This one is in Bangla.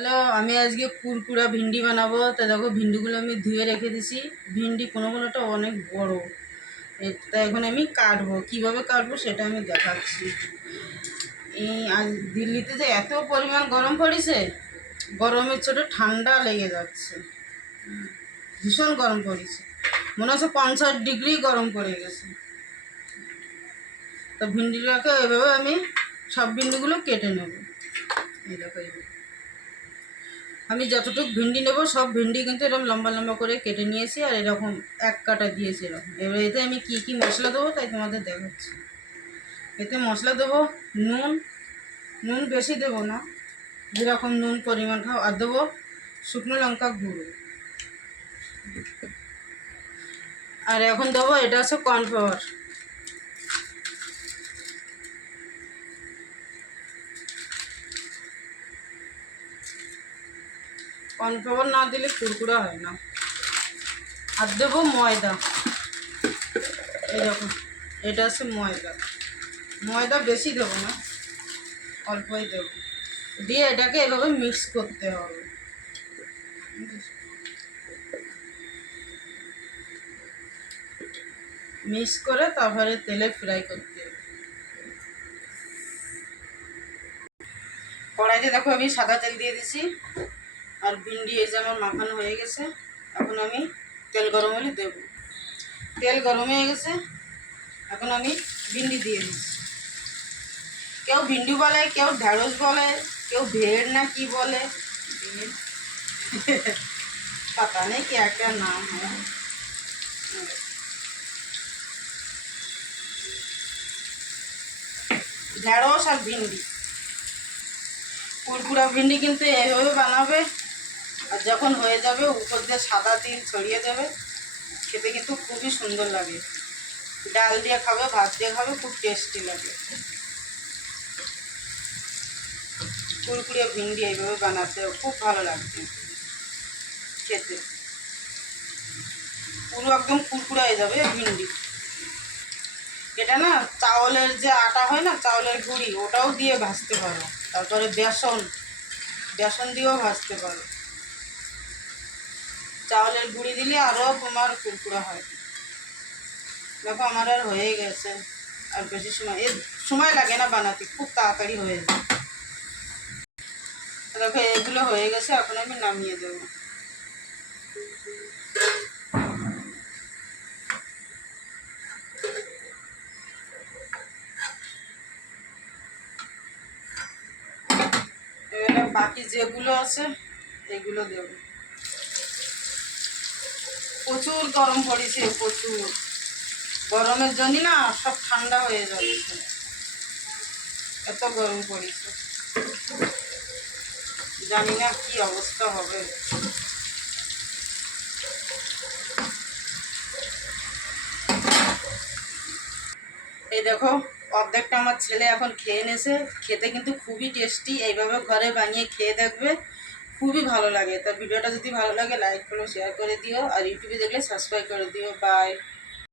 হ্যালো, আমি আজকে কুরকুরা ভিন্ডি বানাবো। তা দেখো, ভিন্ডিগুলো আমি ধুয়ে রেখে দিছি। ভিন্ডি কোনোটা অনেক বড়। তা এখন আমি কাটবো, কিভাবে কাটবো সেটা আমি দেখাচ্ছি। এই আজ দিল্লিতে যে এত পরিমাণ গরম পড়েছে, গরমের ছোটো ঠান্ডা লেগে যাচ্ছে। ভীষণ গরম পড়েছে, মনে হচ্ছে 50 ডিগ্রি গরম পড়ে গেছে। তো ভিন্ডিটাকে এভাবে আমি সব ভিন্ডিগুলো কেটে নেব। এই দেখো, আমি যতটুকু ভিন্ডি নেব সব ভিন্ডি কিন্তু এরকম লম্বা লম্বা করে কেটে নিয়েছি, আর এরকম এক কাটা দিয়েছি এরকম। এবার এতে আমি কি কি মশলা দেবো তাই তোমাদের দেখাচ্ছি। এতে মশলা দেবো নুন, নুন বেশি দেবো না, যেরকম নুন পরিমাণ খাও। আর দেবো শুকনো লঙ্কা গুঁড়ো। আর এখন দেবো, এটা হচ্ছে কর্নফ্লাওয়ার। কর্নফ্লাওয়ার না দিলে কুরকুরা হয় না। আর দেবো ময়দা। এই দেখো, এটা হচ্ছে ময়দা। ময়দা বেশি দেবো না, অল্পই দেবো। দিয়ে এটাকে এভাবে মিক্স করতে হবে। মিক্স করে তারপরে তেলে ফ্রাই করতে হবে। কড়াইতে দেখো আমি সাদা তেল দিয়ে দিছি, আর ভিন্ডি এই যে আমার মাখানো হয়ে গেছে। এখন আমি তেল গরম হলে দেব। তেল গরম হয়ে গেছে, এখন আমি ভিন্ডি দিয়ে দিচ্ছি। কেউ ভিন্ডি বলে, কেউ ঢেঁড়স বলে, কেউ ভেড় না কি বলে, পাতা নেই কি একটা নাম হয়। ঢেঁড়স আর ভিন্ডি, কুরকুরা ভিন্ডি কিন্তু এইভাবে বানাবে। আর যখন হয়ে যাবে উপর দিয়ে সাদা তিল ছড়িয়ে দেবে, খেতে কিন্তু খুবই সুন্দর লাগে। ডাল দিয়ে খাবে, ভাত দিয়ে খাবে, খুব টেস্টি লাগে। কুরকুরে ভিন্ডি এইভাবে বানাতে খুব ভালো লাগবে খেতে। পুরো একদম কুরকুরা হয়ে যাবে ভিন্ডি। এটা না, চাউলের যে আটা হয় না, চাউলের গুঁড়ি, ওটাও দিয়ে ভাজতে পারো। তারপরে বেসন, বেসন দিয়েও ভাজতে পারো। চাউলের গুঁড়ি দিলে আরও তোমার কুরকুরা হয়। দেখো আমার আর হয়ে গেছে, আর বেশি সময় সময় লাগে না বানাতে, খুব তাড়াতাড়ি হয়ে যায়। দেখো এগুলো হয়ে গেছে, এখন আমি নামিয়ে দেবো। এবারে বাকি যেগুলো আছে এগুলো দেবো। প্রচুর গরম পড়েছে, প্রচুর গরমের জন্য না সব ঠান্ডা হয়ে যাচ্ছে, এত গরম পড়েছে। জানি না কি অবস্থা হবে। এই দেখো, অর্ধেকটা আমার ছেলে এখন খেয়ে নেছে। খেতে কিন্তু খুবই টেস্টি। এইভাবে ঘরে বানিয়ে খেয়ে দেখবে, খুবই ভালো লাগে। তা ভিডিওটা যদি ভালো লাগে লাইক করো, শেয়ার করে দিও, আর ইউটিউবে দেখলে সাবস্ক্রাইব করে দিও। বাই।